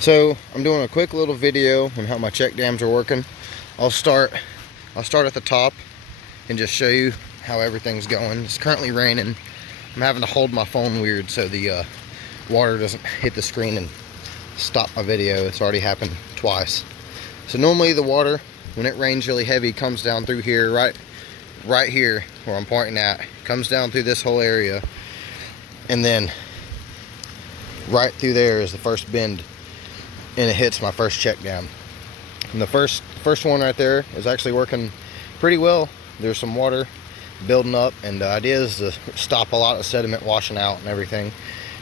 So I'm doing a quick little video on how my check dams are working. I'll start at the top and just show you how everything's going. It's currently raining. I'm having to hold my phone weird so the water doesn't hit the screen and stop my video. It's already happened twice. So normally the water, when it rains really heavy, comes down through here, right here where I'm pointing at, comes down through this whole area, and then right through there is the first bend, and it hits my first check dam. And the first one right there is actually working pretty well. There's some water building up, and the idea is to stop a lot of sediment washing out and everything.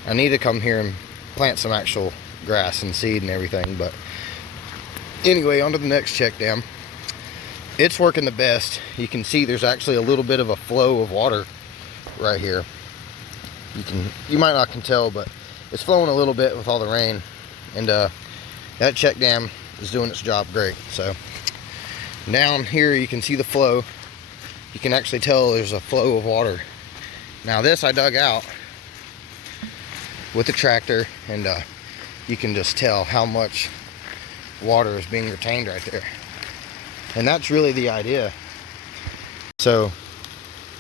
I need to come here and plant some actual grass and seed and everything, but anyway, on to the next check dam. It's working the best. You can see there's actually a little bit of a flow of water right here. You might not can tell, but it's flowing a little bit with all the rain, and that check dam is doing its job great. So down here you can see the flow. You can actually tell there's a flow of water. Now this I dug out with the tractor, and you can just tell how much water is being retained right there. And that's really the idea. So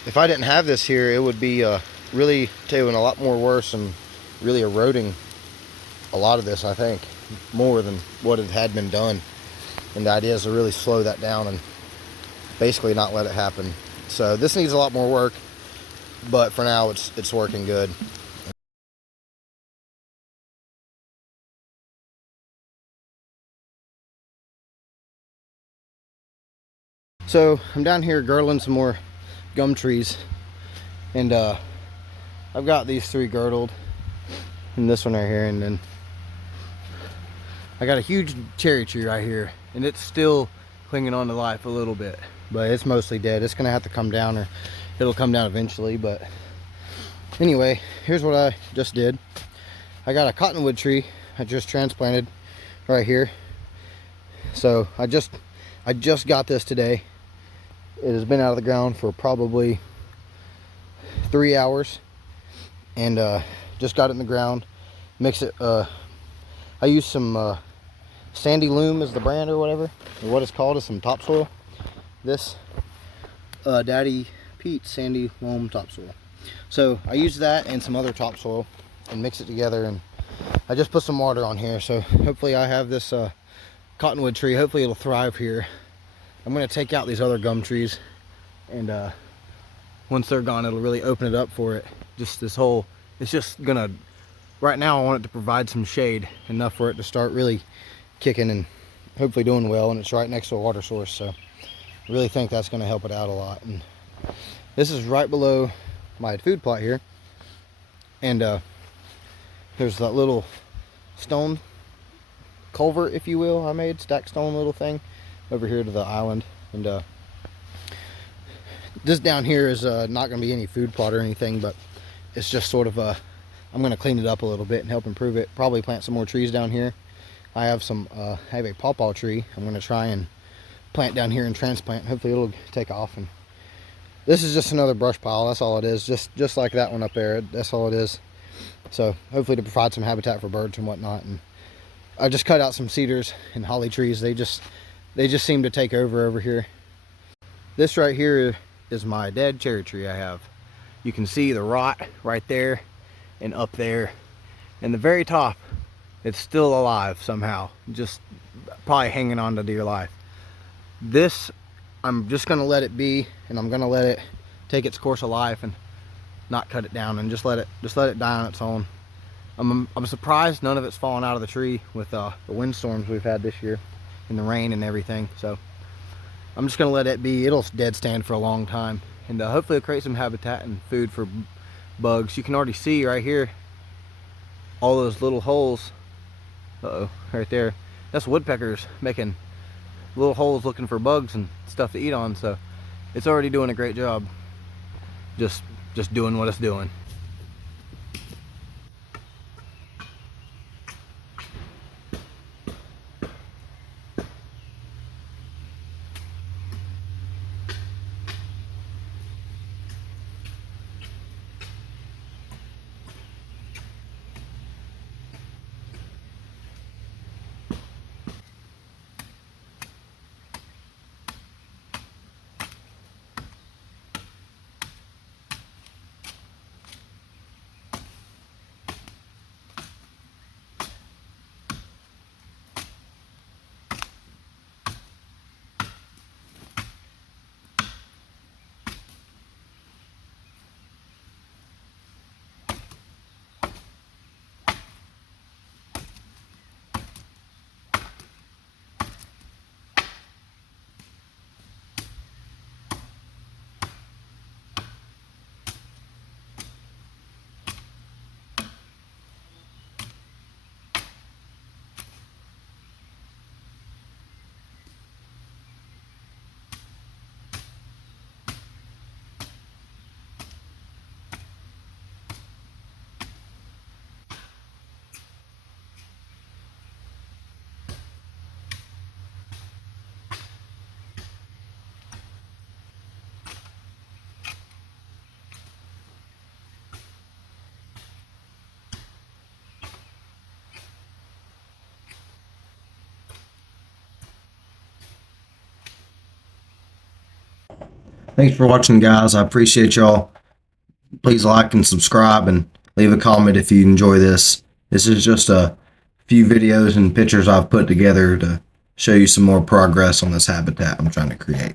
if I didn't have this here, it would be really doing a lot more worse and really eroding a lot of this, I think, more than what it had been done. And the idea is to really slow that down and basically not let it happen. So this needs a lot more work, but for now it's working good. So I'm down here girdling some more gum trees, and I've got these 3 girdled, and this one right here, and then I got a huge cherry tree right here, and it's still clinging on to life a little bit, but it's mostly dead. It's gonna have to come down, or it'll come down eventually. But anyway, here's what I just did. I got a cottonwood tree I just transplanted right here. So I just got this today. It has been out of the ground for probably 3 hours, and just got it in the ground. Mix it. I use some Sandy Loam is the brand or whatever, or what it's called, is some topsoil. This Daddy Pete Sandy Loam topsoil. So I use that and some other topsoil and mix it together, and I just put some water on here. So hopefully I have this cottonwood tree. Hopefully it'll thrive here. I'm going to take out these other gum trees, and once they're gone, it'll really open it up for it. Just this whole, it's just gonna, right now I want it to provide some shade, enough for it to start really kicking and hopefully doing well. And it's right next to a water source, so I really think that's going to help it out a lot. And this is right below my food plot here, and there's that little stone culvert, if you will, I made, stacked stone little thing over here to the island. And this down here is not going to be any food plot or anything, but it's just sort of I'm going to clean it up a little bit and help improve it. Probably plant some more trees down here. I have a pawpaw tree I'm going to try and plant down here and transplant. Hopefully it'll take off. And this is just another brush pile. That's all it is. Just like that one up there. That's all it is. So hopefully to provide some habitat for birds and whatnot. And I just cut out some cedars and holly trees. They just seem to take over here. This right here is my dead cherry tree I have. You can see the rot right there and up there, and the very top, it's still alive somehow, just probably hanging on to dear life. This, I'm just gonna let it be, and I'm gonna let it take its course of life and not cut it down, and just let it die on its own. I'm surprised none of it's fallen out of the tree with the windstorms we've had this year and the rain and everything. So I'm just gonna let it be. It'll dead stand for a long time, and hopefully it'll create some habitat and food for bugs. You can already see right here all those little holes. Right there, that's woodpeckers making little holes looking for bugs and stuff to eat on. So it's already doing a great job, just doing what it's doing. Thanks for watching, guys. I appreciate y'all. Please like and subscribe and leave a comment if you enjoy this. This is just a few videos and pictures I've put together to show you some more progress on this habitat I'm trying to create.